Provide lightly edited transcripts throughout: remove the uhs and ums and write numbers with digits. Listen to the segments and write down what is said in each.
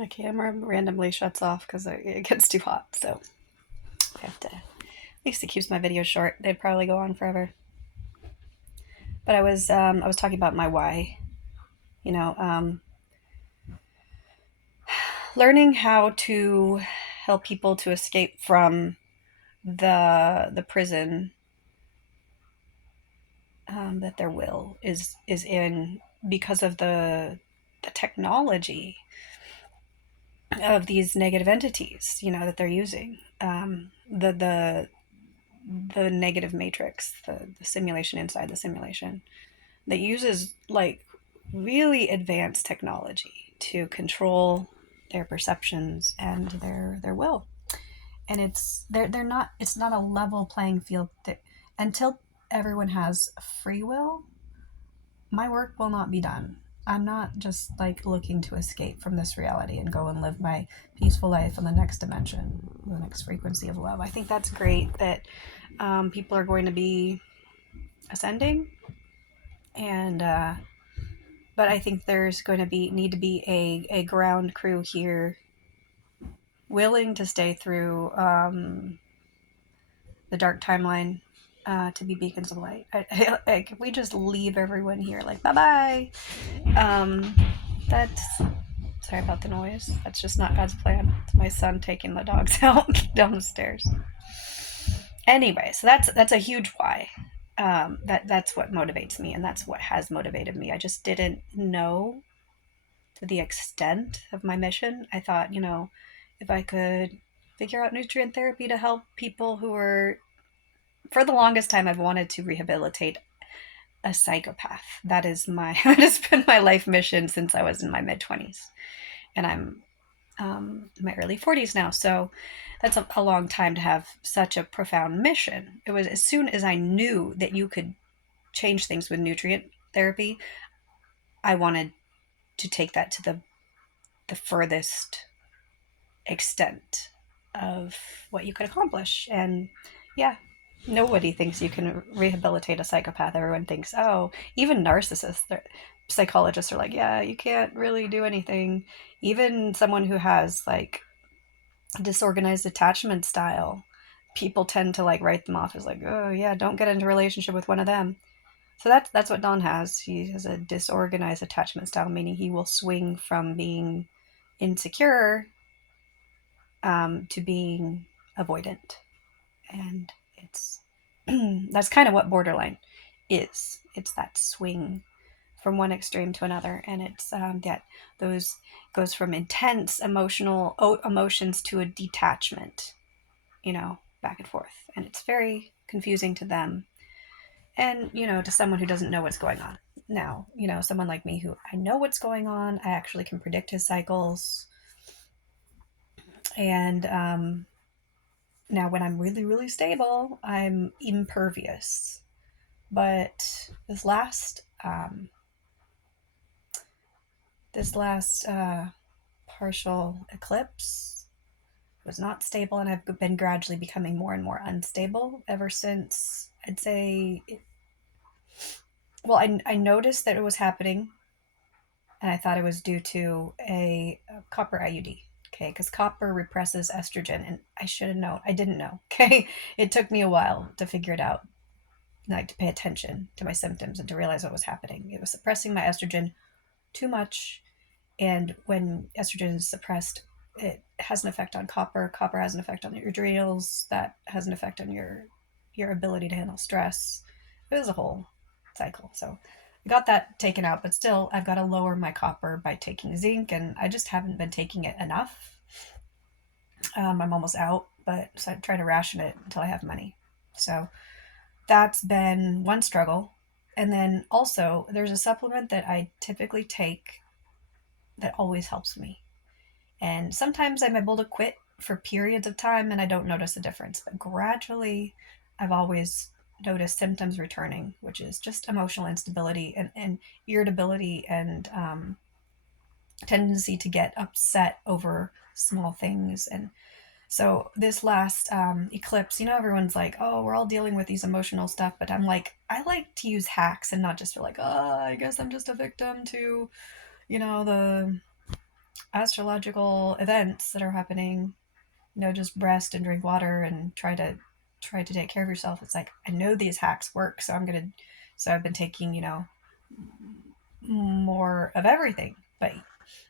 My camera randomly shuts off because it gets too hot, so I have to. At least it keeps my videos short. They'd probably go on forever. But I was talking about my why. You know, learning how to help people to escape from the prison that their will is in because of the technology of these negative entities. That they're using. The negative matrix, the simulation inside the simulation that uses like really advanced technology to control their perceptions and their will. And they're not it's not a level playing field until everyone has free will. My work will not be done. I'm not just like looking to escape from this reality and go and live my peaceful life in the next dimension, the next frequency of love. I think that's great that people are going to be ascending, and but I think there's going to need to be a ground crew here willing to stay through the dark timeline, to be beacons of light. Like, if we just leave everyone here, like, bye bye. Um, that's Sorry about the noise. That's just not God's plan. It's my son taking the dogs out down the stairs. Anyway, so that's a huge why. That's what motivates me, and that's what has motivated me. I just didn't know to the extent of my mission. I thought, if I could figure out nutrient therapy to help people who are, for the longest time, I've wanted to rehabilitate a psychopath. That has been my life mission since I was in my mid 20s, and I'm in my early 40s now. So that's a long time to have such a profound mission. It was as soon as I knew that you could change things with nutrient therapy, I wanted to take that to the furthest extent of what you could accomplish. And yeah, nobody thinks you can rehabilitate a psychopath. Everyone thinks, oh, even narcissists, psychologists are like, yeah, you can't really do anything. Even someone who has like disorganized attachment style, people tend to like write them off as like, oh yeah, don't get into a relationship with one of them. So that's what Don has. He has a disorganized attachment style, meaning he will swing from being insecure, to being avoidant. And it's that's kind of what borderline is. It's that swing from one extreme to another, and it's that those goes from intense emotions to a detachment, back and forth, and it's very confusing to them, and to someone who doesn't know what's going on. Now, someone like me, who I know what's going on, I actually can predict his cycles, and now when I'm really really stable, I'm impervious. But this last partial eclipse was not stable, and I've been gradually becoming more and more unstable ever since. I'd say, well, I noticed that it was happening, and I thought it was due to a copper IUD. Okay, because copper represses estrogen, and I should have known. I didn't know. Okay, it took me a while to figure it out, like to pay attention to my symptoms and to realize what was happening. It was suppressing my estrogen too much, and when estrogen is suppressed, it has an effect on copper. Copper has an effect on your adrenals. That has an effect on your ability to handle stress. It was a whole cycle. So I got that taken out, but still, I've got to lower my copper by taking zinc, and I just haven't been taking it enough. I'm almost out, but so I try to ration it until I have money. So that's been one struggle. And then also, there's a supplement that I typically take that always helps me. And sometimes I'm able to quit for periods of time and I don't notice a difference. But gradually, I've always noticed symptoms returning, which is just emotional instability and irritability, and tendency to get upset over small things. And so this last eclipse, everyone's like, oh, we're all dealing with these emotional stuff. But I'm like, I like to use hacks and not just feel like, oh, I guess I'm just a victim to, the astrological events that are happening, just rest and drink water and try to take care of yourself. It's like, I know these hacks work, so I've been taking, more of everything.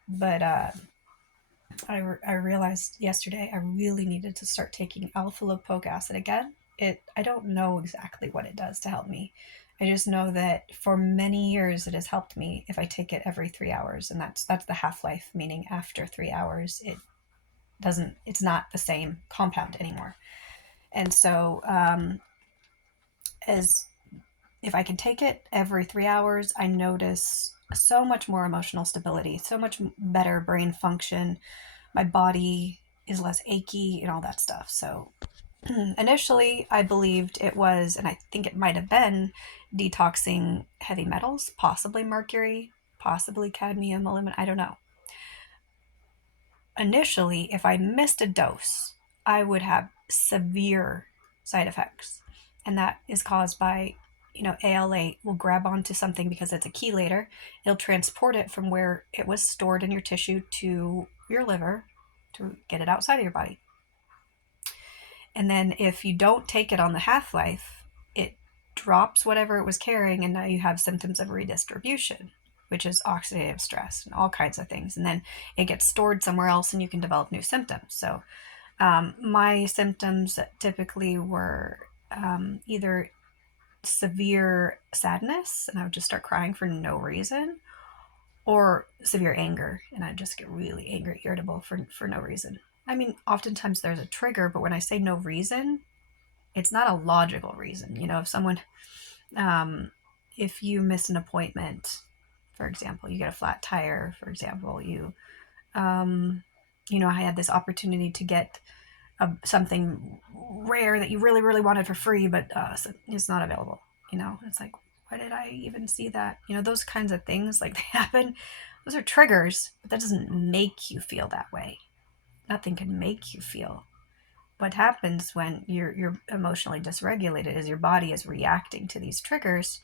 But I realized yesterday I really needed to start taking alpha lipoic acid again. I don't know exactly what it does to help me. I just know that for many years it has helped me if I take it every 3 hours, and that's the half life, meaning after 3 hours it's not the same compound anymore. And so as if I can take it every 3 hours, I notice so much more emotional stability, so much better brain function. My body is less achy and all that stuff. So initially, I believed it was, and I think it might have been, detoxing heavy metals, possibly mercury, possibly cadmium, aluminum, I don't know. Initially, if I missed a dose, I would have severe side effects. And that is caused by, ALA will grab onto something because it's a chelator. It'll transport it from where it was stored in your tissue to your liver to get it outside of your body. And then if you don't take it on the half life, it drops whatever it was carrying, and now you have symptoms of redistribution, which is oxidative stress and all kinds of things. And then it gets stored somewhere else, and you can develop new symptoms. So my symptoms typically were either severe sadness, and I would just start crying for no reason, or severe anger, and I just get really angry, irritable for no reason. I mean, oftentimes there's a trigger, but when I say no reason, it's not a logical reason. If someone, if you miss an appointment, for example, you get a flat tire, for example, I had this opportunity to get something rare that you really, really wanted for free, but it's not available. It's like, why did I even see that? Those kinds of things, like, they happen. Those are triggers, but that doesn't make you feel that way. Nothing can make you feel. What happens when you're emotionally dysregulated is your body is reacting to these triggers.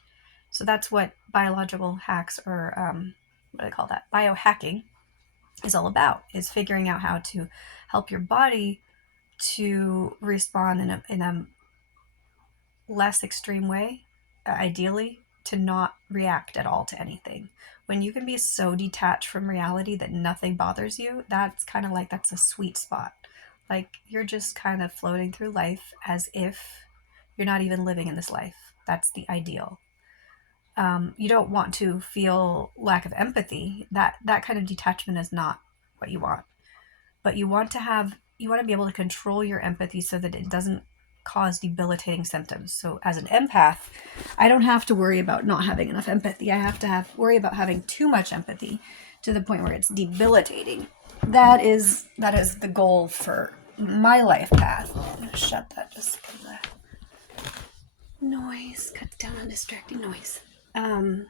So that's what biological hacks, or what do I call that? Biohacking is all about, is figuring out how to help your body to respond in a less extreme way, ideally, to not react at all to anything. When you can be so detached from reality that nothing bothers you, that's kind of like, that's a sweet spot. Like, you're just kind of floating through life as if you're not even living in this life. That's the ideal. You don't want to feel lack of empathy. That kind of detachment is not what you want. But you want to be able to control your empathy so that it doesn't cause debilitating symptoms. So as an empath, I don't have to worry about not having enough empathy. I have to worry about having too much empathy to the point where it's debilitating. That is the goal for my life path. I'm gonna shut that just because of noise. Cut down on distracting noise. And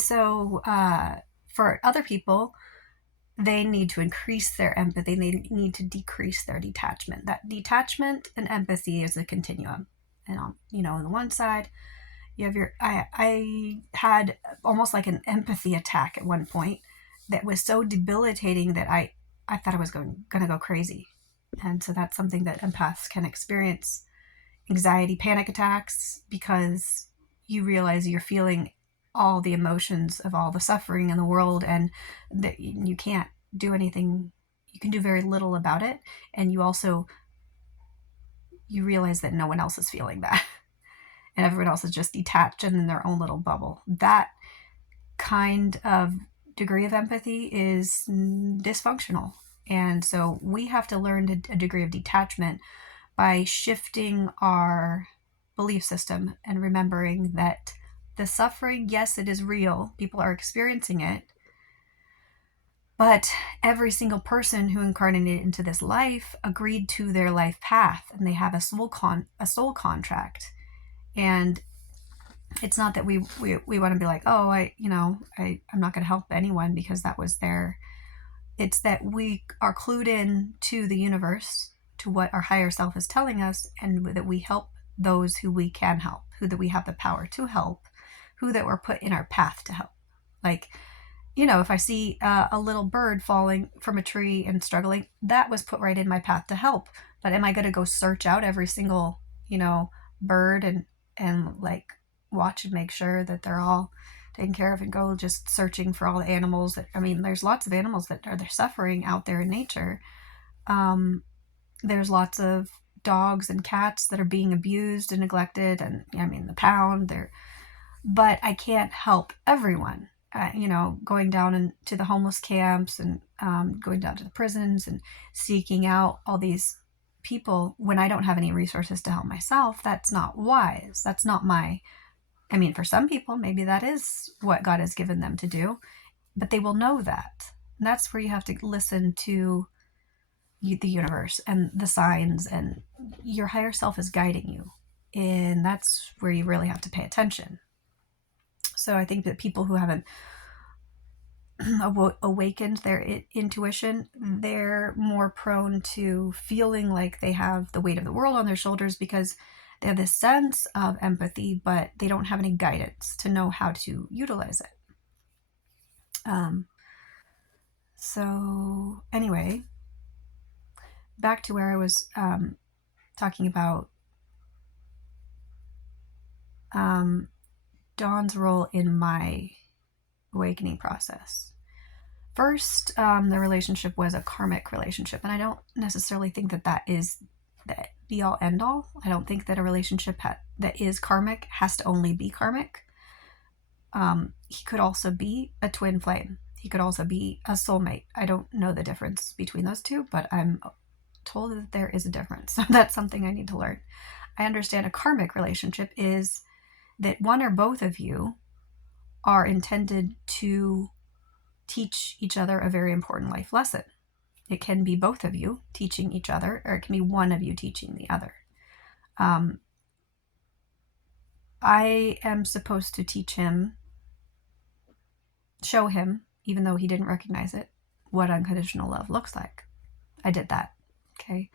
so for other people, they need to increase their empathy. They need to decrease their detachment. That detachment and empathy is a continuum. And on the one side, you have I had almost like an empathy attack at one point that was so debilitating that I thought I was going to go crazy. And so that's something that empaths can experience: anxiety, panic attacks, because you realize you're feeling all the emotions of all the suffering in the world, and that you can't do anything. You can do very little about it. And you realize that no one else is feeling that, and everyone else is just detached and in their own little bubble. That kind of degree of empathy is dysfunctional. And so we have to learn a degree of detachment by shifting our belief system and remembering that the suffering, yes, it is real. People are experiencing it. But every single person who incarnated into this life agreed to their life path, and they have a soul contract. And it's not that we want to be like, oh, I'm not going to help anyone because that was their. It's that we are clued in to the universe, to what our higher self is telling us, and that we help those who we can help, who that we have the power to help, who that were put in our path to help. Like, if I see a little bird falling from a tree and struggling, that was put right in my path to help. But am I going to go search out every single, bird and like watch and make sure that they're all taken care of and go just searching for all the animals that, I mean, there's lots of animals that are they're suffering out there in nature. Um, there's lots of dogs and cats that are being abused and neglected, and I mean the pound there, but I can't help everyone. Going down into the homeless camps and going down to the prisons and seeking out all these people when I don't have any resources to help myself, that's not wise. That's not my, I mean, for some people, maybe that is what God has given them to do, but they will know that. And that's where you have to listen to the universe and the signs, and your higher self is guiding you. And that's where you really have to pay attention. So I think that people who haven't awakened their intuition, they're more prone to feeling like they have the weight of the world on their shoulders because they have this sense of empathy, but they don't have any guidance to know how to utilize it. So anyway, back to where I was talking about Dawn's role in my awakening process. First, the relationship was a karmic relationship, and I don't necessarily think that is the be all end all. I don't think that a relationship that is karmic has to only be karmic. He could also be a twin flame. He could also be a soulmate. I don't know the difference between those two, but I'm told that there is a difference. So that's something I need to learn. I understand a karmic relationship is that one or both of you are intended to teach each other a very important life lesson. It can be both of you teaching each other, or it can be one of you teaching the other. I am supposed to teach him, show him, even though he didn't recognize it, what unconditional love looks like. I did that. Okay.